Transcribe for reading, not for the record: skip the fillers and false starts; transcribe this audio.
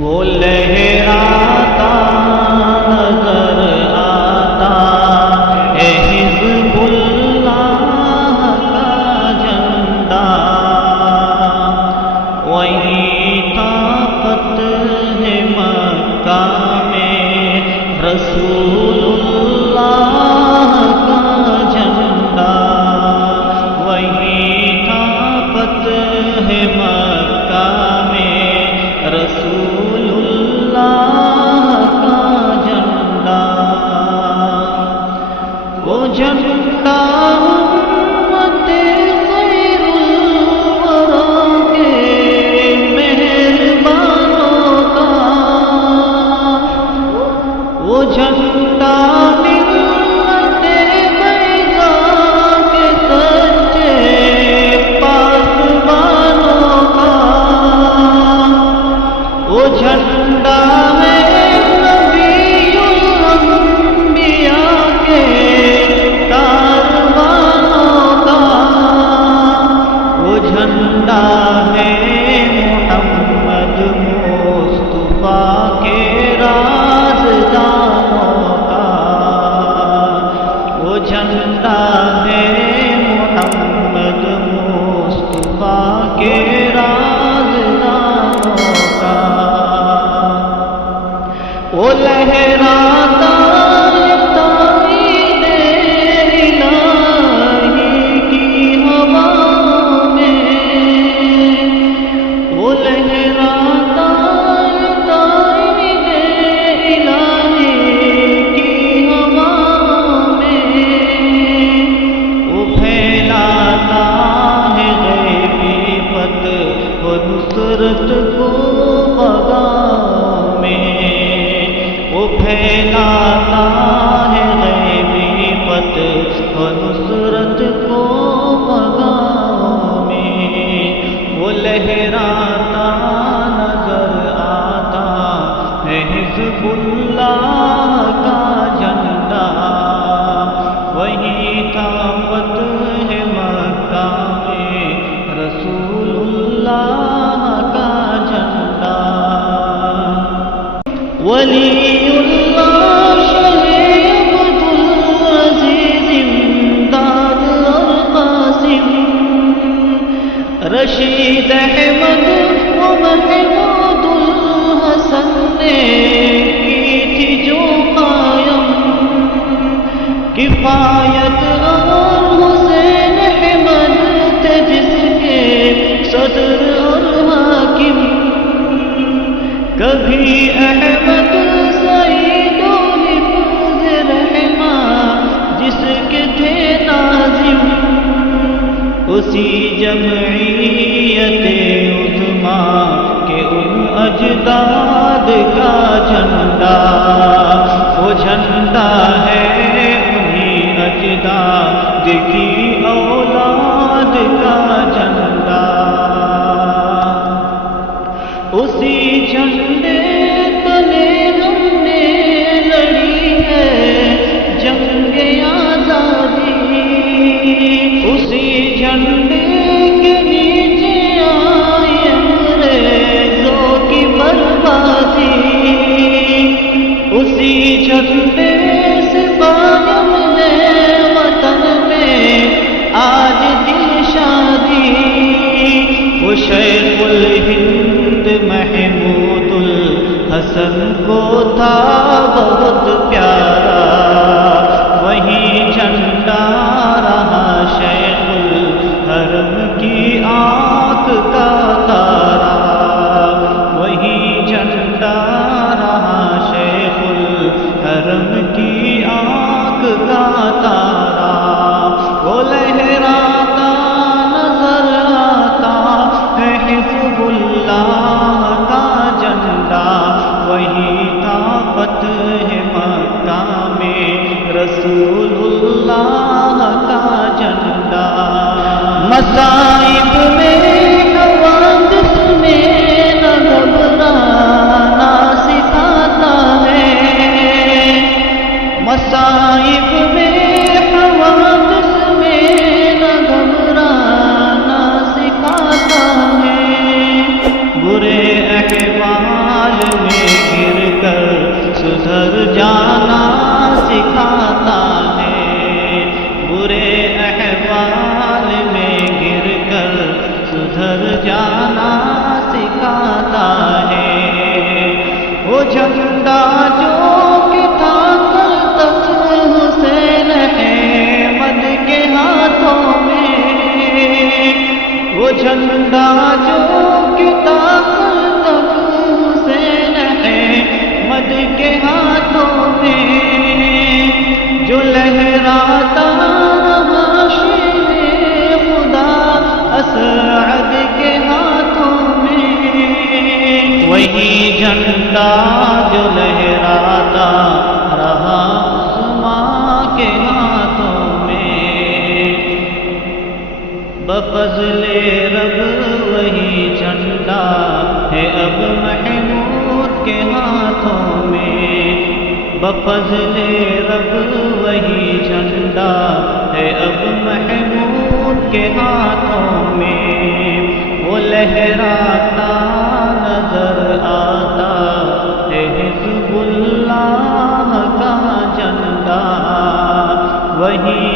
وہ لہراتا نظر آتا ہے حزب اللہ کا جھنڈا، وہی طاقت ہے مکہ میں رسول اللہ کا جھنڈا، وہی طاقت ہے مکہ میں رسول اللہ کا جھنڈا، وہ جھنڈا امت خیر الورا کے مہربانوں کا، وہ جھنڈا ملت بیضاء کے سچے پاسبانوں کا، وہ جھنڈا ہے نبی الانبیاء کے کاروانوں کا، وہ جھنڈا ہے محمد مصطفیٰ کے رازدانوں کا، وہ جھنڈا ہے محمد مصطفیٰ کے رازدانوں کا، وہ لہراتا تائید الہی کی ہوا میں، وہ لہراتا تائید الہی کی ہوا میں، وہ پھیلاتا ہے غیبی فتح و نصرت کو بغاؤں میں، وہ پھیلاتا ہے غیبی فتح و نصرت کو بغاؤں میں، وہ لہراتا نظر آتا ہے حزب اللہ کا جھنڈا، وہی طاقت ہے مکہ میں رسول اللہ کا جھنڈا، ولی اللہ شاہ عبد العزیز امداد اور قاسم، رشید احمد و محمود الحسن نے کی تھی جو قائم، کفایت اور حسین احمد تھے جس کے صدر اور حاکم، کبھی احمد سعید و حفظ رحماں جس کے تھے ناظم، اسی جمعیت عظمیٰ کے ان اجداد کا جھنڈا، وہ جھنڈا ہے انہی اجداد کی اولاد کا جھنڈا، اسی جھنڈے تلے ہم نے لڑی ہے جنگ آزادی، اسی جھنڈے کے نیچے آئی انگریزوں کی بربادی، اسی جھنڈے سے قائم ہے وطن میں آج دل شادی، وہ شیخ الہند محمود الحسن کو تھا بہت پیارا، وہی جھنڈا رہا شیخ الحرم کی آنکھ کا تارا، وہی جھنڈا رہا شیخ الحرم کی آنکھ کا تارا، وہ لہراتا نظر آتا ہے حزب اللہ کا جھنڈا، وہی طاقت ہے مکہ میں رسول اللہ کا جھنڈا، مصائب میں حوادث میں نہ گھبرانا سکھاتا ہے، مصائب میں حوادث میں نہ گھبرانا سکھاتا ہے، برے احوال جھنڈا جو کہ طاقت سے ہے مد کے ہاتھوں میں، جو لہراتا شیر خدا اسعد کے ہاتھوں میں، وہی جھنڈا جو لہراتا رہا عثمان کے ہاتھوں میں، بفضل رب وہی جھنڈا ہے اب محمود کے ہاتھوں میں، بفضل رب وہی جھنڈا ہے اب محمود کے ہاتھوں میں، وہ لہراتا نظر آتا ہے حزب اللہ کا جھنڈا، وہی